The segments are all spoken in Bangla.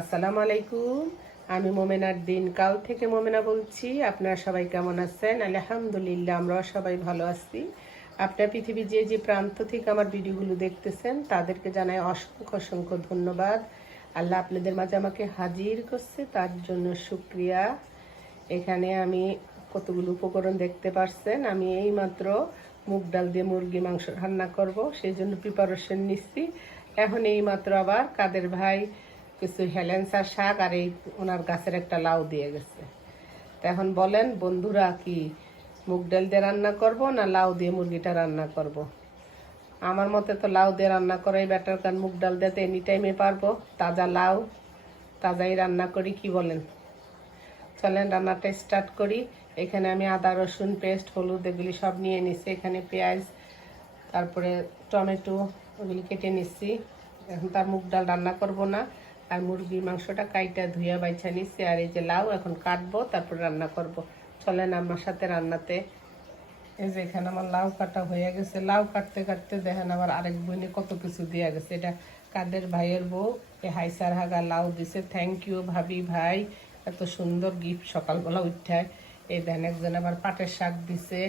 আসসালামু আলাইকুম। আমি মোমেনার দিন কাল থেকে মোমেনা বলছি। আপনারা সবাই কেমন আছেন? আলহামদুলিল্লাহ, আমরাও সবাই ভালো আছি। আপনার পৃথিবীর যে যে প্রান্ত থেকে আমার ভিডিওগুলো দেখতেছেন, তাদেরকে জানাই অসংখ্য অসংখ্য ধন্যবাদ। আল্লাহ আপনাদের মাঝে আমাকে হাজির করছে, তার জন্য শুক্রিয়া। এখানে আমি কতগুলো উপকরণ দেখতে পারছেন। আমি এই মাত্র মুগ ডাল দিয়ে মুরগি মাংস রান্না করব, সেই জন্য প্রিপারেশন নিচ্ছি। এখন এই মাত্র আবার কাদের ভাই কিছু হেলেন্সার শাক আর এই ওনার গাছের একটা লাউ দিয়ে গেছে। তো এখন বলেন, বন্ধুরা কি মুগ ডাল দিয়ে রান্না করব না লাউ দিয়ে মুরগিটা রান্না করব। আমার মতে তো লাউ দিয়ে রান্না করাই বেটার কারণ মুগ ডাল দিয়ে তো এনি টাইমে পারব। তাজা লাউ, তাজাই রান্না করি, কি বলেন? চলেন, রান্নাটা স্টার্ট করি। এখানে আমি আদা, রসুন পেস্ট হলুদ এগুলি সব নিয়ে নিচ্ছি এখানে পেঁয়াজ, তারপরে টমেটো ওগুলি কেটে নিচ্ছি এখন তার মুগ ডাল রান্না করব না। আর মুরগির মাংসটা কাইটা ধুইয়া বাইছা নিচ্ছি আর এই যে লাউ এখন কাটবো, তারপর রান্না করব। চলেন আমার সাথে রান্নাতে। এই যে এখানে আমার লাউ কাটা হয়ে গেছে। লাউ কাটতে কাটতে দেখেন আবার আরেক বইনে কত কিছু দেওয়া গেছে। এটা কাদের ভাইয়ের বউ? এই হাইসার হাগা লাউ দিছে। থ্যাংক ইউ ভাবি ভাই। এত সুন্দর গিফট সকালবেলা উঠায়। এই দেখেন একজন আবার পাটের শাক দিছে।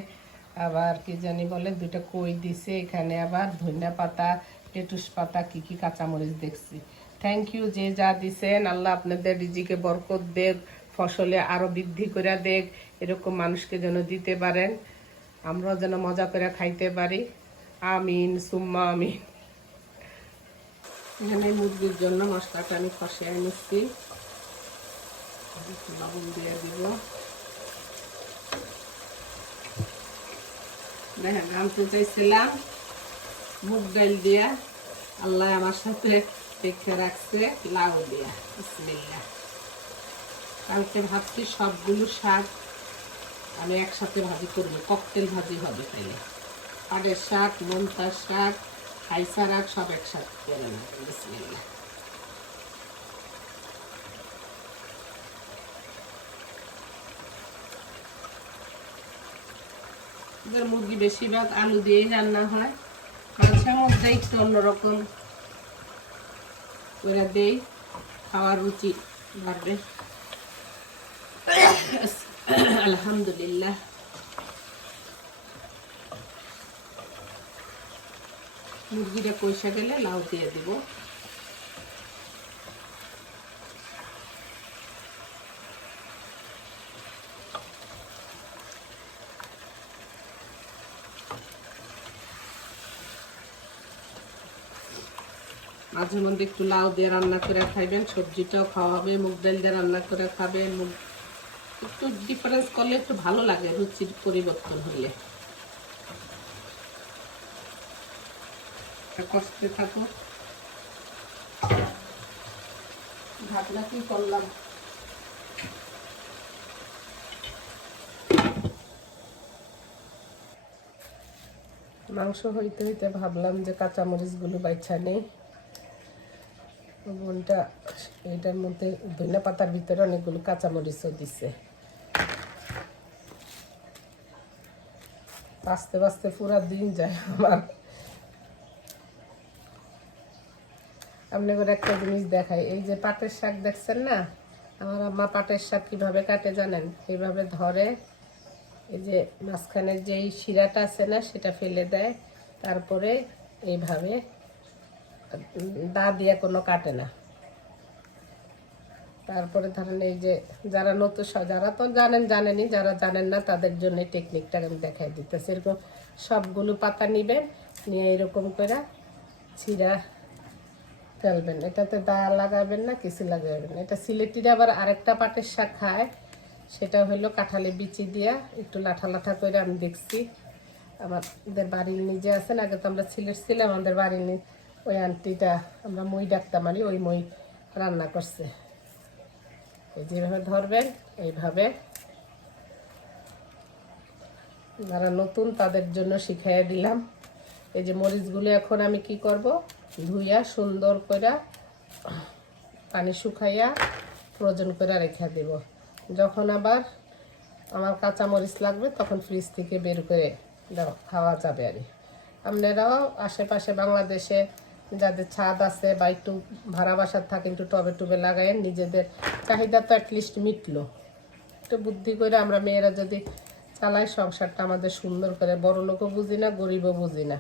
আবার কি জানি বলে, দুইটা কই দিছে। এখানে আবার ধনিয়া পাতা, লেটুস পাতা, কি কি কাঁচামরিচ দেখছি। থ্যাংক ইউ যে যা দিছেন, আল্লাহ আপনাদের রিজিকে বরকত দেখ ফসলে আরও বৃদ্ধি করে দেখ এরকম মানুষকে যেন দিতে পারেন। আমরাও যেন মজা করে খাইতে পারি। আমিন, সুম্মা আমিন। এখানে মুরগির জন্য মশলাটা আমি কষিয়ে নিচ্ছি। লবণ দিয়ে দিব। দেখেন আনতে চাইছিলাম মুগ ডাল দিয়া আল্লাহ আমার সাথে দেখে রাখছে, লাউ দিয়া। বিসমিল্লাহ। কালকে ভাবছি সবগুলো শাক আমি একসাথে ভাজি করব, ককটেল ভাজি হবে তাইলে। পাটের শাক, মন্তার শাক খাইসা শাক সব একসাথে করে নেব, বিসমিল্লাহ। মুরগি বেশিরভাগ আলু দিয়েই রান্না হয়। মাঝে মধ্যে একটু অন্যরকম করে দেই খাওয়ার রুচি বাড়বে। আলহামদুলিল্লাহ। মুরগিটা কষে গেলে লাউ দিয়ে দিব। মাঝে মধ্যে একটু লাউ দিয়ে রান্না করে খাইবেন, সবজিটাও খাওয়া হবে মুগ ডাল দিয়ে রান্না করে খাবেন। মুগ একটু ডিফারেন্স করলে একটু ভালো লাগে, রুচির পরিবর্তন হলে। কষ্টে থাকো ভাবনা কি করলাম? মাংস হইতে হইতে ভাবলাম যে কাঁচামরিচগুলো বাইছা নেই। বোনটা এটার মধ্যে ধনিয়া পাতার ভিতরে অনেকগুলো কাঁচামরিচও দিছে। বাঁচতে বাঁচতে পুরা দিন যায় আমার। আপনাদের একটা জিনিস দেখাই, এই যে পাটের শাক দেখছেন না? আমার আম্মা পাটের শাক কীভাবে কাটে জানেন? এইভাবে ধরে, এই যে মাঝখানের যে এই শিরাটা আছে না, সেটা ফেলে দেয়, তারপরে এইভাবে দা দিয়ে কোনো কাটে না। তারপরে ধরেন এই যে যারা নতুন যারা তো জানেন জানেনি, যারা জানেন না, তাদের জন্য টেকনিকটা আমি দেখাই দিতেছি। এরকম সবগুলো পাতা নিবেন, নিয়ে এরকম করে ছিঁড়া ফেলবেন। এটাতে দা লাগাবেন না, কিছু লাগাবেন এটা সিলেটির আবার আরেকটা পাটের শাক খায় সেটা হলো কাঁঠালে বিচি দিয়া একটু লাঠা লাঠা করে আমি দেখছি। আমাদের বাড়ির নিজে আছেন, আগে তো আমরা সিলেট ছিলাম, আমাদের বাড়ির ওই আন্টিটা, আমরা মই ডাকতাম আর ওই মই রান্না করছে। এই যেভাবে ধরবেন, এইভাবে। যারা নতুন, তাদের জন্য শিখাইয়া দিলাম। এই যে মরিচগুলো এখন আমি কি করব? ধুইয়া, সুন্দর করে পানি শুকাইয়া ফ্রোজন করে রেখে দেব। যখন আবার আমার কাঁচা মরিচ লাগবে, তখন ফ্রিজ থেকে বের করে খাওয়া যাবে আর। আপনারাও আশেপাশে বাংলাদেশে যাদের ছাদ আছে বা একটু ভাড়া বাসার থাকে, একটু টবে টবে লাগাই নিজেদের চাহিদা তো অ্যাটলিস্ট মিটলো। একটু বুদ্ধি করে আমরা মেয়েরা যদি চালাই, সংসারটা আমাদের সুন্দর করে, বড় লোকও বুঝি না, গরিবও বুঝি না।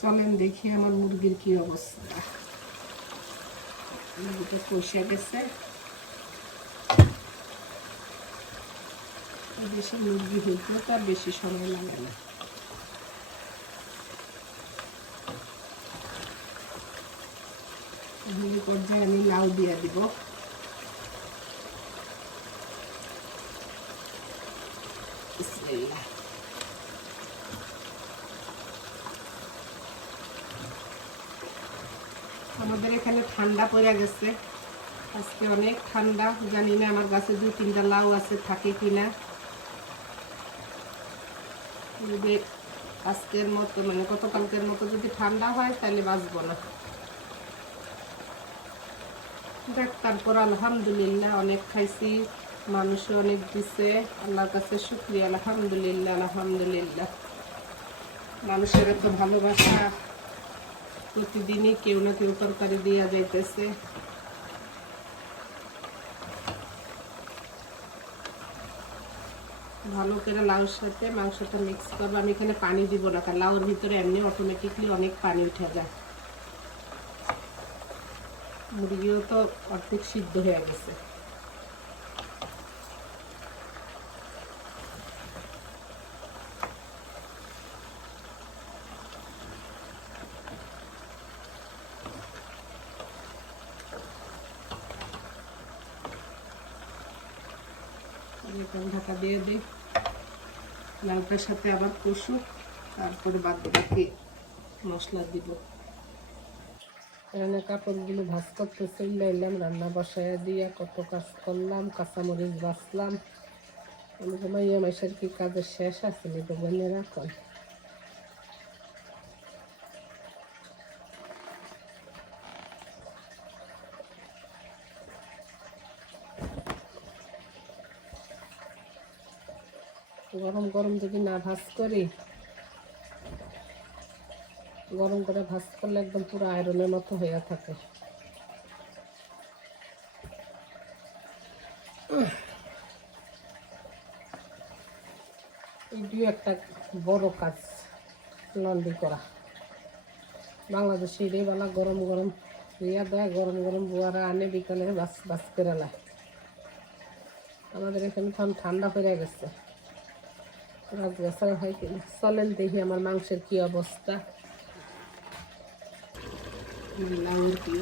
চলেন দেখি আমার মুরগির কি অবস্থা। কষে গেছে। বেশি মুরগি হইতেও তার বেশি সময় লাগে না। তাহলে পর্যায়ে আমি লাউ দিয়ে দিব। আমাদের এখানে ঠান্ডা পড়ে গেছে। আজকে অনেক ঠান্ডা। জানি না আমার গাছে দুই তিনটা লাউ আছে, থাকে কিনা। যদি আজকের মতো মানে গতকালকের মতো যদি ঠান্ডা হয়, তাহলে বাঁচবো না। দেখ, তারপর আলহামদুলিল্লাহ অনেক খাইছি মানুষও অনেক দিছে, আল্লাহর কাছে শুক্রিয়া, আলহামদুলিল্লাহ আলহামদুলিল্লাহ। মানুষের এত ভালোবাসা প্রতিদিনই কেউ না কেউ তরকারি দিয়া যাইতেছে। ভালো করে লাউর সাথে মাংসটা মিক্স করব। আমি এখানে পানি দিব না, কারণ লাউর ভিতরে এমনি অটোমেটিকলি অনেক পানি উঠে যায়। মুরগিও তো অর্ধেক সিদ্ধ হয়ে গেছে। এরকম ঢাকা দিয়ে দিই। লাউটার সাথে আবার কষু তারপরে বাদ বাকি মশলা দিব। এখানে কাপড়গুলো ভাজ করতে চলে এলাম রান্না বসায় দিয়া কত কাজ করলাম, কাঁচামরিচ বাঁচলাম আমি তোমার ইয়ে মাসের কি কাজের শেষ আছে নি তো বলে রাখন গরম গরম যদি না ভাজ করি, গরম করে ভাজ করলে একদম পুরো আয়রনের মতো হয়ে থাকে। এটিও একটা বড় কাজ, লন্ডি করা। বাংলাদেশে এটাই বেলা গরম গরম ইয়া দেয়, গরম গরম বুয়ারা আনে, বিকালে বাস বাস করে আমাদের এখানে ঠান্ডা হয়ে গেছে। রাজগাছার হয় কিনা চলেন দেখি আমার মাংসের কি অবস্থা।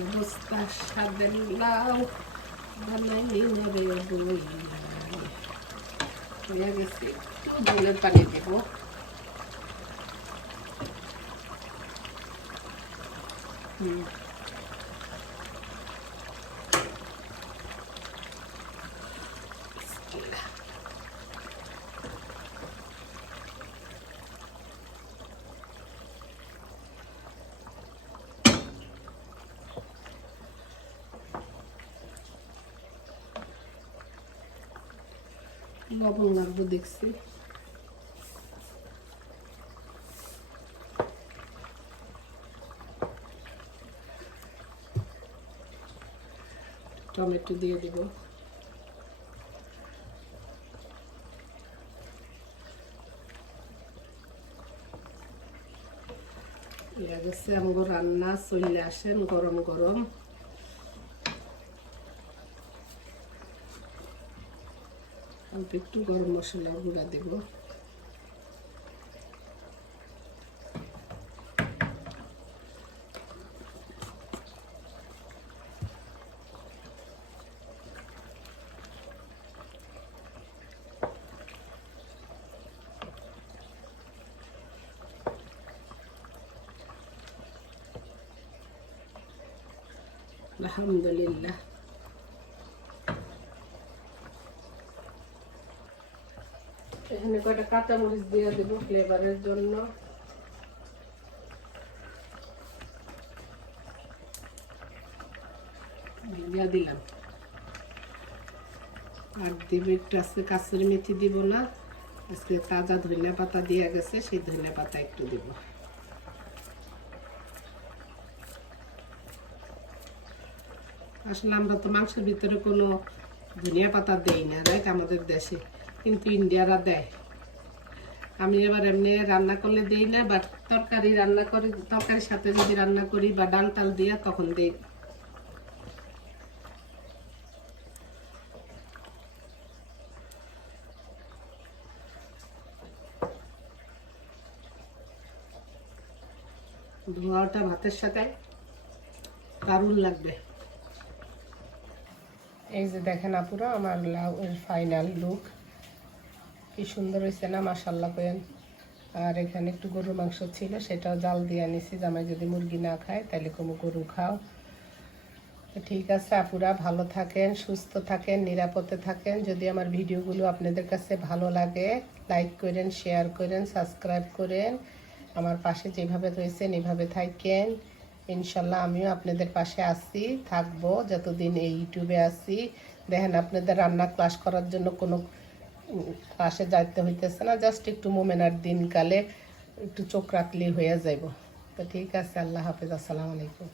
অবস্থা? সাদের লাউ বানাই পানি দেব। হুম। লবণ লাগবে দেখছি। টমেটো দিয়ে দেব। গেছে আমগো রান্না চলে আসেন গরম গরম। অল্প একটু গরম মশলা গুঁড়া দেব। আলহামদুলিল্লাহ। এখানে কয়টা কাঁচামরিচ দিয়ে দেবো ফ্লেভারের জন্য। দিলাম। আর দেব একটু আজকে কাছের মেথি দিব না। আজকে তাজা ধনিয়া পাতা দিয়ে গেছে, সেই ধনিয়া পাতা একটু দেব। আসলে আমরা তো মাংসের ভিতরে কোনো ধনিয়া পাতা দেই না, রাইট? আমাদের দেশে। কিন্তু ইন্ডিয়ারা দেয়। আমি এবার এমনি রান্না করলে দেই না বা তরকারি রান্না করি, তরকারির সাথে যদি রান্না করি বা ডাল টাল দিয়া তখন দেই। ধোয়াটা ভাতের সাথে দারুণ লাগবে। এই যে দেখেন আপুরা, আমার লাউ এর ফাইনাল লুক কি সুন্দর হয়েছে না মাসাল্লাহ কেন আর এখানে একটু গরুর মাংস ছিল, সেটাও জাল দিয়ে আনিছি, জামাই যদি মুরগি না খায় তাহলে কোনো গরু খাও। ঠিক আছে, আপুরা, ভালো থাকেন, সুস্থ থাকেন, নিরাপদে থাকেন। যদি আমার ভিডিওগুলো আপনাদের কাছে ভালো লাগে, লাইক করেন, শেয়ার করেন, সাবস্ক্রাইব করেন। আমার পাশে যেভাবে রয়েছেন, এভাবে থাকেন। ইনশাল্লাহ আমিও আপনাদের পাশে আসি থাকব, যতদিন এই ইউটিউবে আসি দেখেন, আপনাদের রান্না, ক্লাস করার জন্য কোনো ক্লাসে যাইতে হইতেছে না জাস্ট একটু মোমেনার দিনকালে একটু চোখ রাখলে হয়ে যাইব। তো ঠিক আছে, আল্লাহ হাফিজ, আসসালামু আলাইকুম।